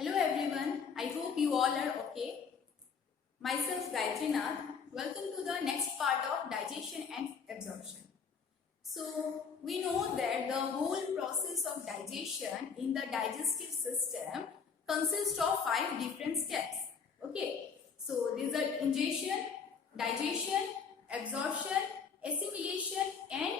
Hello everyone, I hope you all are okay. Myself Gayatri Nath. Welcome to the next part of digestion and absorption. So we know that the whole process of digestion in the digestive system consists of 5 different steps. Okay, so these are ingestion, digestion, absorption, assimilation and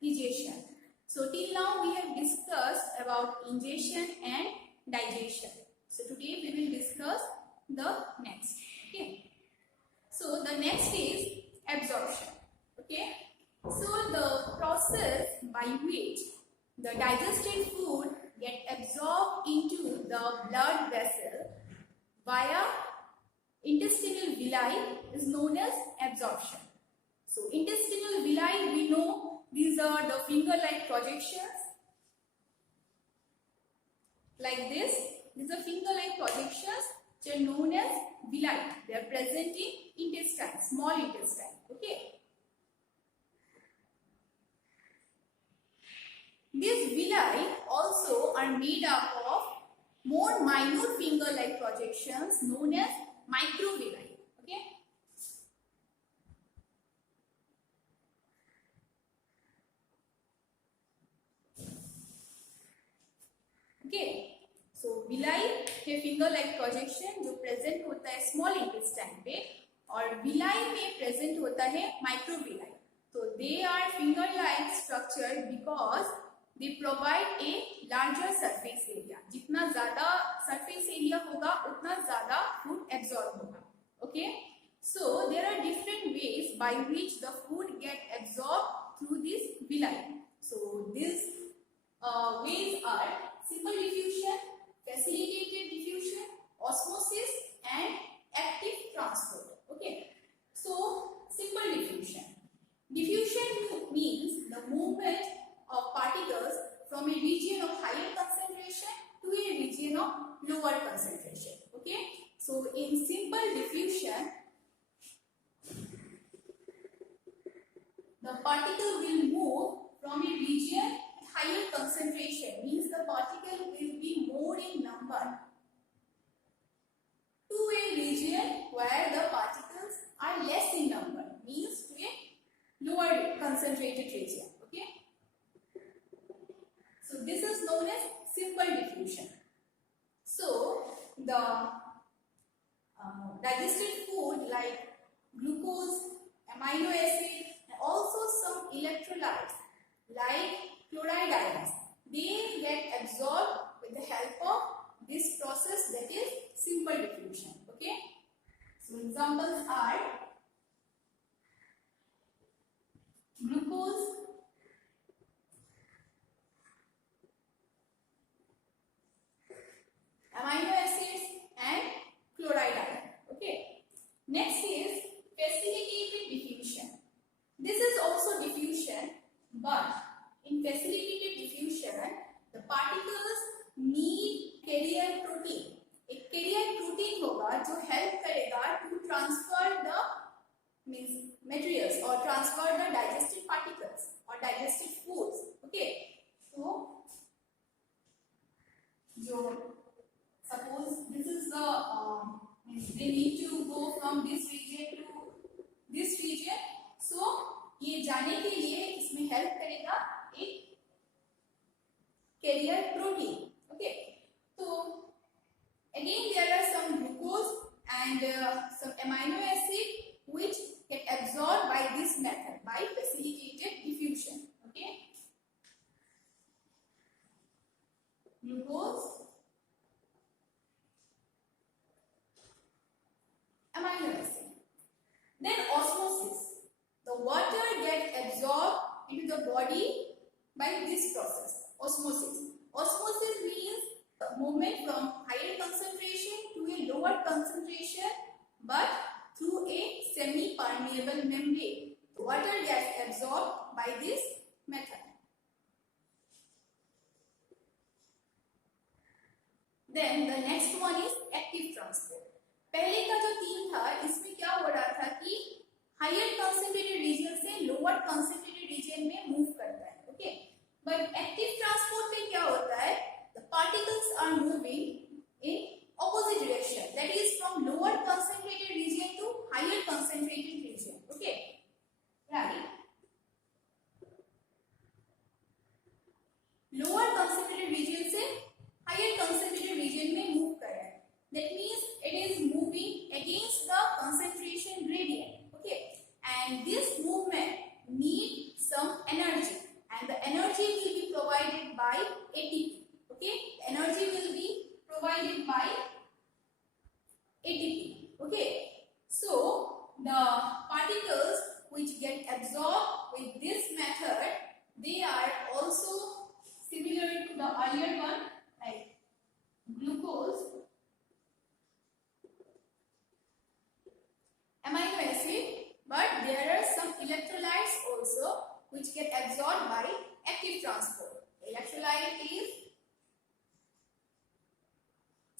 digestion. So till now we have discussed about ingestion and digestion. So today we will discuss the next. Okay. So the next is absorption. Okay. So the process by which the digested food get absorbed into the blood vessel via intestinal villi is known as absorption. So intestinal villi, we know these are the finger-like projections like this. These are finger-like projections which are known as villi. They are present in intestine, small intestine. Okay. These villi also are made up of more minute finger-like projections known as microvilli. Okay. Okay. So villi के finger like projection जो present होता है small intestine पे और villi में present होता है microvilli. तो they are finger like structure because they provide a larger surface area. जितना ज्यादा सरफेस एरिया होगा उतना ज्यादा फूड एब्सॉर्ब होगा. Okay, so there are different ways by which the food get absorb through this villi. सो दिस ways are simple diffusion, facilitated diffusion, osmosis and active transport. Okay, so simple diffusion. Diffusion means the movement of particles from a region of higher concentration to a region of lower concentration. Okay, so in simple diffusion the particle will move from a region higher concentration, means the particle will be more in number, to a region where the particles are less in number, means to a lower concentrated region. Okay, so this is known as simple diffusion. So the digested food like glucose, amino acid, and also some electrolytes like chloride ions, they get absorbed with the help of this process, that is simple diffusion. Okay, so examples are glucose, amino acids and chloride ion. Okay, next is facilitated diffusion. This is also diffusion, but in facilitated diffusion, the particles need carrier protein. एक carrier protein होगा जो help करेगा to transfer the materials or transfer the digested particles or digested foods. Okay, so जो suppose this is the they need to go from this region to this region, so ये जाने के लिए इसमें help करेगा एक carrier protein. Okay, so again there are some glucose and some amino acid which get absorbed by this method, by facilitated diffusion. Okay, glucose, amino acid. Then osmosis. The water gets absorbed into the body by this process, osmosis. Osmosis means movement from higher concentration to a lower concentration, but through a semi-permeable membrane. Water gets absorbed by this method. Then the next one is active transport. पहले का जो तीन था इसमें क्या हो रहा था कि हायर कंसंट्रेटेड रीजन से लोअर कंसंट्रेटेड रीजन में मूव करता है. ओके, बट एक्टिव ट्रांसपोर्ट में क्या होता है, the particles are moving in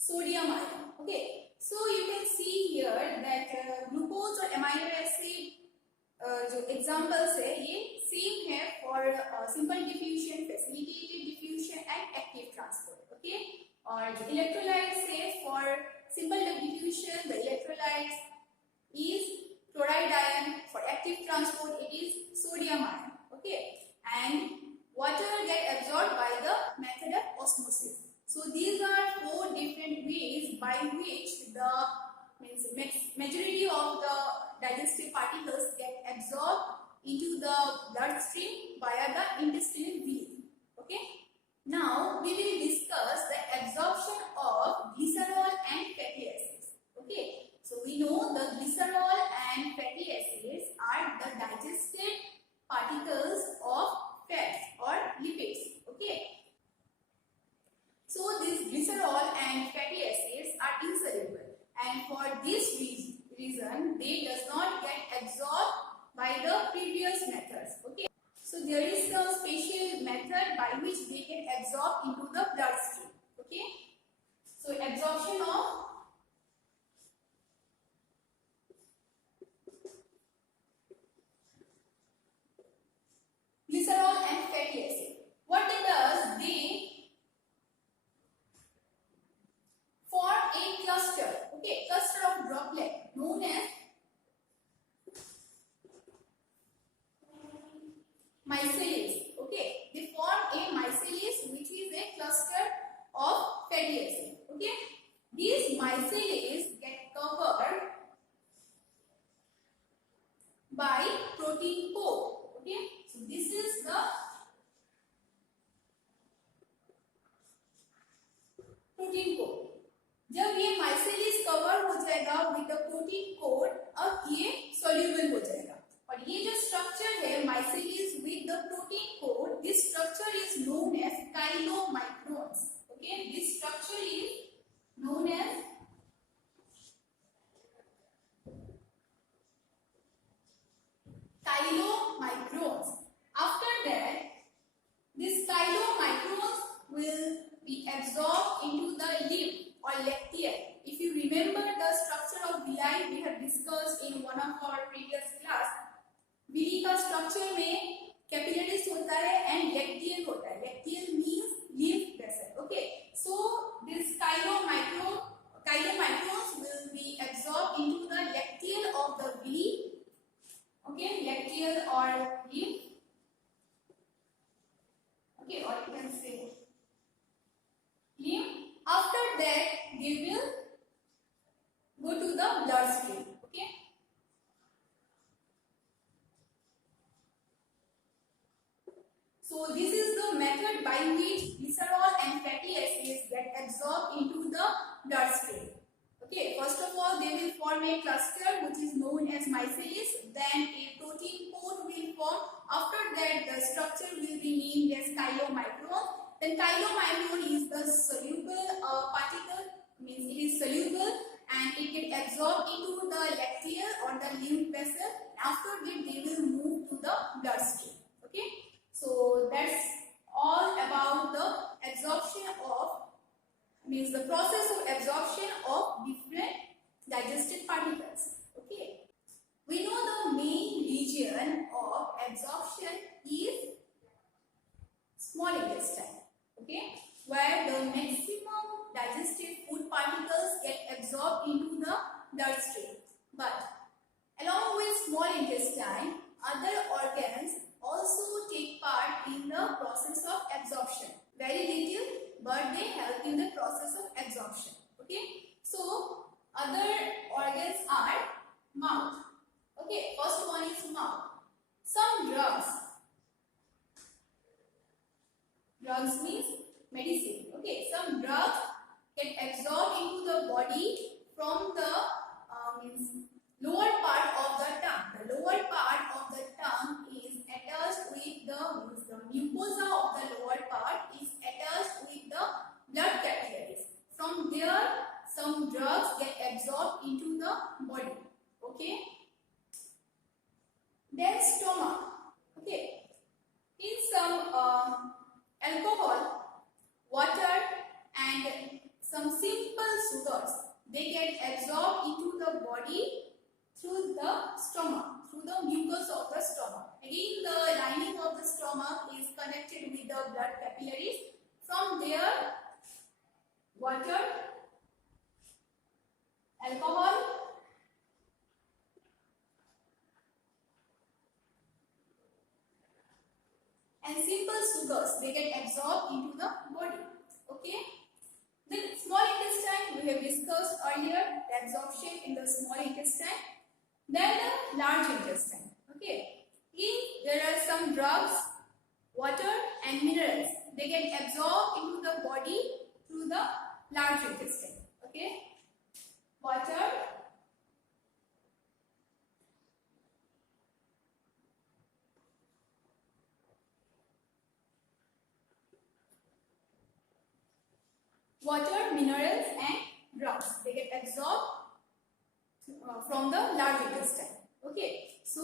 sodium ion. Okay, so you can see here that glucose और amino acid जो examples है ये same है for simple diffusion, facilitated diffusion and active transport. Okay, और जो electrolytes है for simple diffusion the electrolytes is chloride ion, for active transport it is sodium ion. Okay, and water get absorbed by the method of osmosis. So these are four different ways by which the majority of the digestive particles get absorbed into the bloodstream via the intestinal villi. Okay. Now we will discuss the absorption of glycerol and fatty acids. Okay. So we know the glycerol and fatty acids are the digested particles of fats or lipids. Okay. So these glycerol and fatty acids are insoluble, and for this reason they does not get absorbed by the previous methods. Okay. So there is some special method by which they get absorbed into the bloodstream. Okay. So absorption of glycerol and fatty acid. What it does, they form a cluster, okay, cluster of droplet known as micelles. Okay, they form a micelles which is a cluster of fatty acid. Okay, these micelles get covered by protein coat. Okay, so this is the protein coat. जब ये माइसेलिस cover हो जाएगा with the protein coat, अब ये soluble हो जाएगा. और ये जो स्ट्रक्चर है micelles with the protein coat, this structure is known as chylomicrons. Okay, this structure is known as chylomicrons. After that, this chylomicrons will be absorbed into the lymph or lacteal. If you remember the structure of villi we have discussed in one of our previous class, villi का structure में capillaries होता है and lacteal होता है. Lacteal means lymph vessel. Okay, so this chylomicrons will be absorbed into the lacteal of the villi. Okay, lacteal or lymph. Okay, or you can say lymph. After that, they will go to the bloodstream. Okay. So this is the method by which glycerol and fatty acids get absorbed into the bloodstream. Okay. First of all, they will form a cluster which is known as micelles. Then a protein coat will form. After that, the structure will be named as chylomicron. Then chylomicron is the soluble particle, means it is soluble and it get absorbed into the lacteal or the lymph vessel. After that, they will move to the bloodstream. Okay, so that's all about the absorption of, means the process of absorption of different digestive particles. Okay, we know the main region of absorption is small intestine. Okay, where the maximum digestive food particles get absorbed into the bloodstream. But along with small intestine, other organs also take part in the process of absorption. Very little, but they help in the process of absorption. Okay, so other organs are mouth. Okay, first one is mouth. Some drugs. Drugs means medicine. Okay, some drugs get absorbed into the body from the means lower part of the tongue. The lower part of the tongue is attached with the mucosa of the lower part is attached with the blood capillaries. From there, some drugs get absorbed into the body. Okay. Then stomach. Okay. In some alcohol, water and some simple sugars, they get absorbed into the body through the stomach, through the mucus of the stomach. Again, the lining of the stomach is connected with the blood capillaries. From there, water, alcohol, and simple sugars, they get absorbed into the body. Okay. Then small intestine, we have discussed earlier, the absorption in the small intestine. Then the large intestine. Okay. There are some drugs, water and minerals. They get absorbed into the body through the large intestine. Okay. Water, minerals and drugs, they get absorbed from the large intestine. Okay. So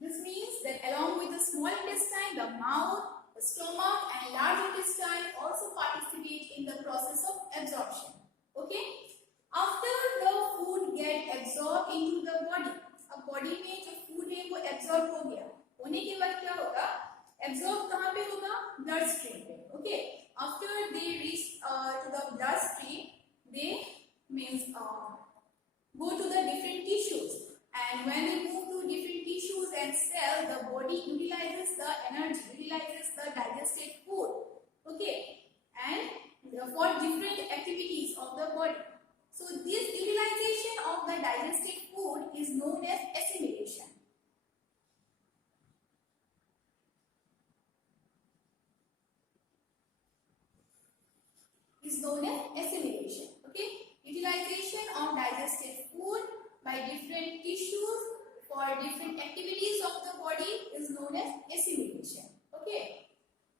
this means that along with the small intestine, the mouth, the stomach and large intestine also participate in the process of absorption. Okay. After the food get absorbed into the body, अब body में जो food है वो absorb हो गया, होने के बाद क्या होगा, एब्जॉर्ब कहाँ पे होगा, ब्लड स्ट्रीम पे. Okay. After they reach to the blood stream, they means go to the different tissues, and when they move to different tissues and cells, the body utilizes the energy, utilizes the digested food. Okay. And for different activities of the body. So this utilization of the digested food is known as assimilation. Is known as assimilation. Okay. Utilization of digested food by different tissues for different activities of the body is known as assimilation. Okay.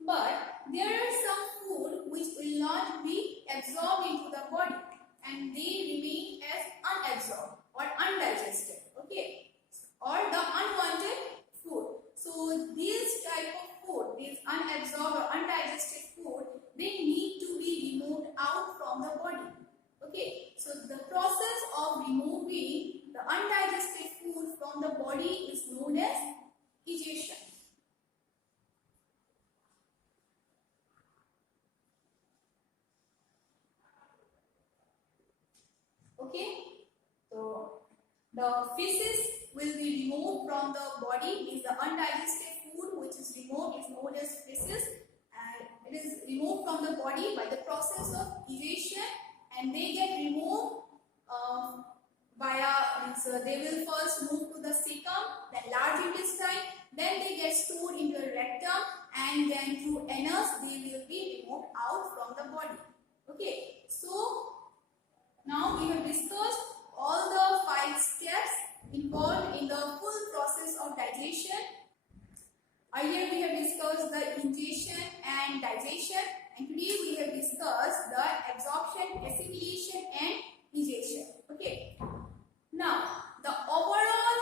But there are some food which will not be absorbed into the body and they remain as unabsorbed or undigested. Okay. Or the unwanted food. So this type of food, these unabsorbed or undigested food, they need to be removed out from the body. Okay. So the process of removing the undigested food from the body is known as egestion. Okay. So the feces will be removed from the body, means the undigested food which is removed is known as feces, and it is removed from the body by the process of egestion, and they get removed via, they will first move to the cecum, then large intestine, then they get stored in the rectum, and then through anus they will be removed out from the body. Okay. So now we have discussed all the 5 steps involved in the full process of digestion. Earlier we have discussed the ingestion and digestion, and today we have discussed the absorption, assimilation and egestion. Okay. Now the overall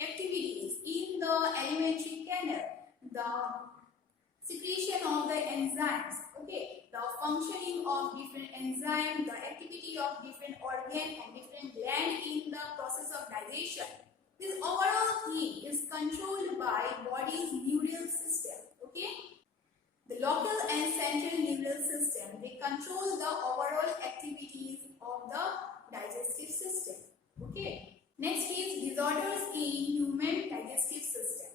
activities in the alimentary canal, the secretion of the enzymes, okay, the functioning of different enzymes, the activity of different organ and different gland in the process of digestion. This overall thing is controlled by body's neural system. Okay, the local and central neural system, they control the overall activities of the digestive system. Okay, next is disorders in human digestive system.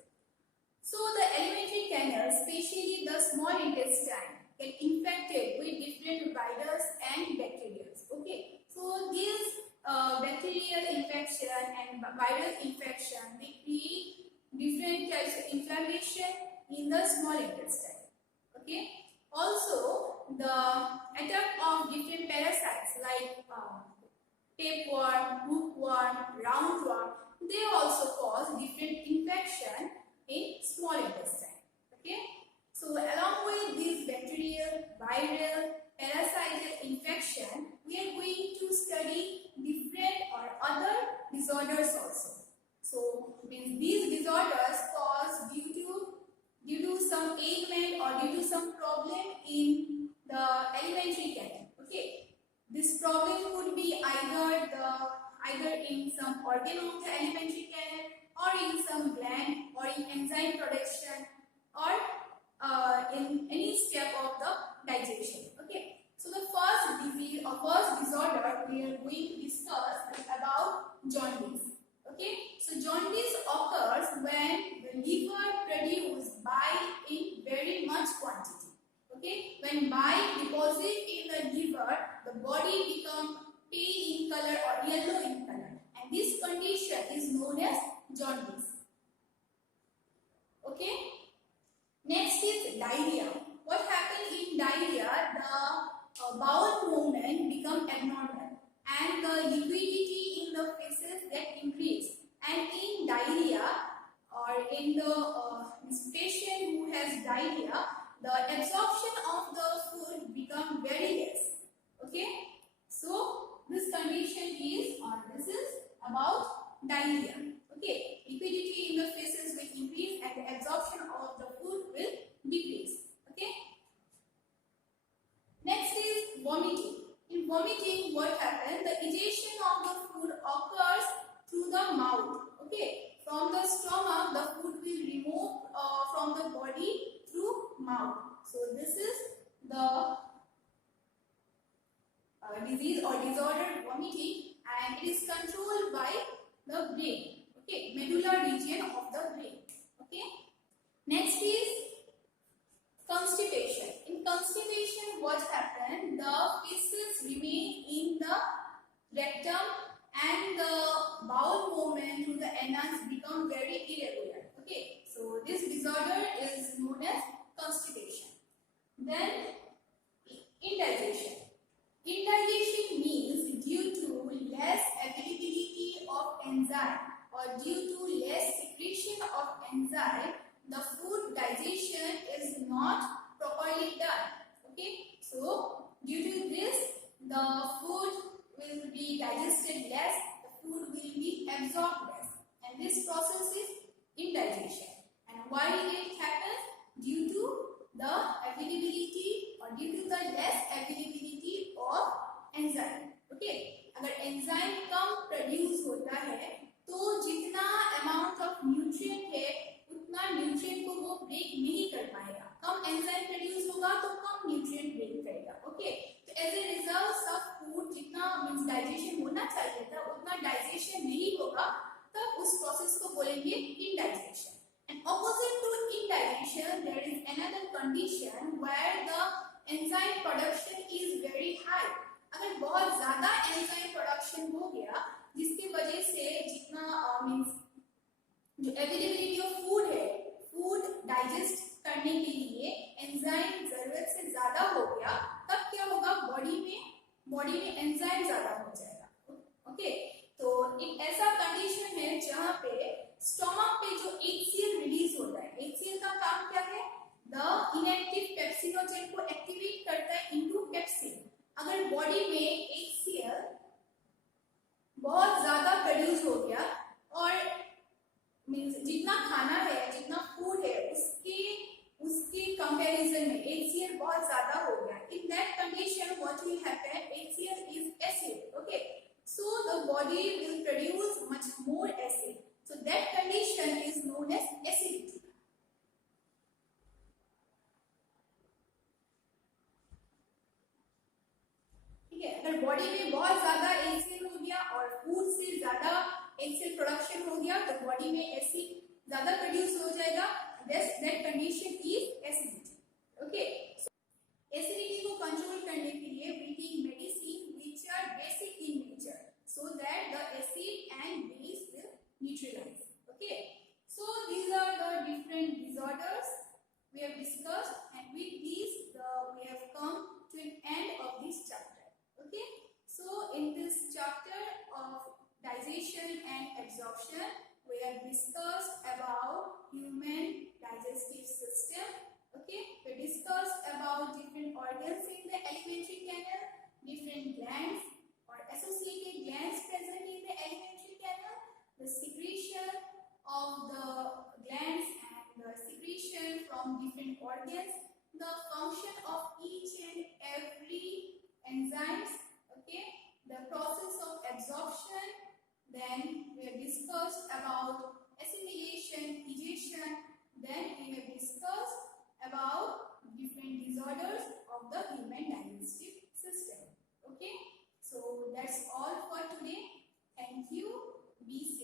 So the alimentary canal, especially the small intestine, get infected with different virus and bacteria. Okay, so these bacterial infection and viral infection, they create different types of inflammation in the small intestine. Okay, also the attack of different parasites like tapeworm, hookworm, roundworm, they also cause different infection in small intestine. Okay, so along with these bacterial, viral, parasitic infection, we are going to study different or other disorders also. So means these disorders caused due to some ailment or due to some problem in the alimentary canal. Okay, this problem could be either in some organ of the alimentary canal, or in some gland, or in enzyme production, or in any step of the digestion. Okay. So the first disease or first disorder we are going to discuss is about jaundice. Okay. So jaundice occurs when the liver produces bile in very much quantity. Okay. When bile deposits in the liver, the body becomes pale in color or yellow in color, and this condition is known as jaundice. Okay. Next is diarrhea. What happens in diarrhea? The bowel movement become abnormal, and the liquidity in the feces get increased. And in diarrhea, or in the patient who has diarrhea, the absorption of the food become very less. Okay. So this condition is, or this is about diarrhea. Okay. Liquidity in the feces will increase, and the absorption of the food will decrease. Okay. Next is vomiting. In vomiting, what happens? The ejection of the food occurs through the mouth. Okay. From the stomach, the food will remove from the body through mouth. So this is the disease or disorder vomiting, and it is controlled by the brain. Okay, medulla region of the brain. Okay. Next is constipation. In constipation, what happens? The feces remain in the rectum, and the bowel movement through the anus become very irregular. Okay, so this disorder is known as constipation. Then indigestion. Indigestion means due to less availability of enzyme, or due to less secretion of enzyme, the food digestion is not properly done. Okay, so due to this, the food will be digested less, the food will be absorbed less, and this process is indigestion. And why it happens? Due to the availability, or due to the less availability of enzyme. Okay, अगर enzyme कम produce होता है, तो जितना amount of nutrient है, उतना nutrient को वो break नहीं कर पाएगा. कम enzyme produce होगा तो कम nutrient break करेगा. Okay, तो as a result सब food जितना means digestion होना चाहिए था, उतना digestion नहीं होगा, तब उस process को बोलेंगे indigestion. And opposite to indigestion, there is another condition where the enzyme production is very high. अगर बहुत ज़्यादा enzyme production हो गया, जिसकी वजह से जितना means जो availability of food है, food digest करने के लिए enzyme ज़रूरत से ज़्यादा हो गया, तब क्या होगा? body में enzyme ज़्यादा हो जाएगा. Okay, तो एक ऐसा condition है जहाँ पे स्टोमक पे जो HCl रिलीज होता है, HCl का काम क्या है? द इनएक्टिव पेप्सिनोजेन को एक्टिवेट करता है इनटू पेप्सिन. अगर बॉडी में HCl बहुत ज्यादा प्रोड्यूस हो गया, और मींस जितना खाना है, जितना फूड है, उसके कंपैरिजन में HCl बहुत ज्यादा हो गया. In that condition what will happen? HCl is acid. Okay, so the body will produce much more acid. So that condition is known as acidity. ठीक है, अगर बॉडी में बहुत ज्यादा HCl हो गया और फूड से ज्यादा HCl प्रोडक्शन हो गया, तो बॉडी में एसिड ज्यादा प्रोड्यूस हो जाएगा. that condition is acidity. Okay, so acidity को कंट्रोल करने के लिए we take medicine which are basic in nature, so that the acid and base will neutralize. Okay, so these are the different disorders we have discussed, and with these we have come to an end of this chapter. Okay, so in this chapter of digestion and absorption, we have discussed about human digestive system. Okay, we discussed about different organs in the alimentary canal, different glands or associated glands present in the alimentary canal, the secretion of the glands and the secretion from different organs, the function of each and every enzymes. Okay. absorption, then we have discussed about assimilation, digestion, then we have discussed about different disorders of the human digestive system. Okay, so that's all for today. Thank you. Be safe.